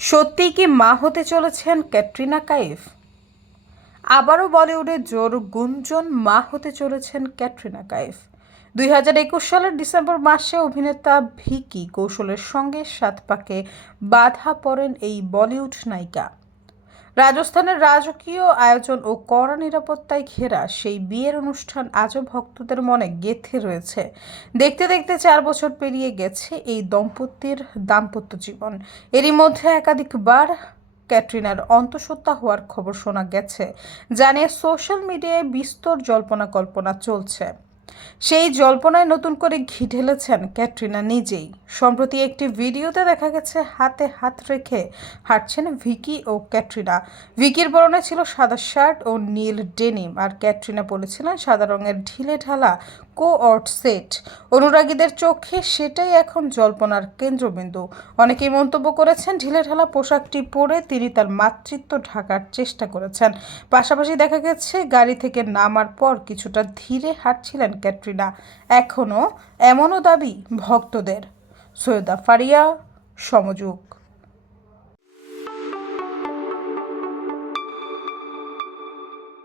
সত্যিই কি মা হতে চলেছেন ক্যাটরিনা কাইফ? আবারও বলিউডে জোর গুঞ্জন, মা হতে চলেছেন ক্যাটরিনা কাইফ। দুই হাজার একুশ সালের ডিসেম্বর মাসে অভিনেতা ভিকি কৌশলের সঙ্গে সাত পাকে বাধা পড়েন এই বলিউড নায়িকা। রাজস্থানের রাজকীয় আয়োজন ও কড়া নিরাপত্তায় ঘেরা সেই বিয়ের অনুষ্ঠান আজও ভক্তদের মনে গেঁথে রয়েছে। দেখতে দেখতে চার বছর পেরিয়ে গেছে এই দম্পতির দাম্পত্য জীবন। এরই মধ্যে একাধিকবার ক্যাটরিনার অন্তঃসত্ত্বা হওয়ার খবর শোনা গেছে, জানিয়ে সোশ্যাল মিডিয়ায় বিস্তর জল্পনা কল্পনা চলছে। সেই জল্পনায় নতুন করে ঘি ঢেলেছেন ক্যাটরিনা নিজেই। সম্প্রতি একটি ভিডিওতে দেখা গেছে, হাতে হাত রেখে হাঁটছেন ভিকি ও ক্যাটরিনা। ভিকির পরনে ছিল সাদা শার্ট ও নীল ডেনিম আর ক্যাটরিনা পরেছিলেন সাদা রঙের ঢিলে ঢালা কো অট সেট। অনুরাগীদের চোখে সেটাই এখন জল্পনার কেন্দ্রবিন্দু। অনেকেই মন্তব্য করেছেন, ঢিলে ঢালা পোশাকটি পরে তিনি তার মাতৃত্ব ঢাকার চেষ্টা করেছেন। পাশাপাশি দেখা গেছে, গাড়ি থেকে নামার পর কিছুটা ধীরে হাঁটছিলেন ক্যাটরিনা এখনও এমনও দাবি ভক্তদের। সৈয়দা ফারিয়া সমযোগ।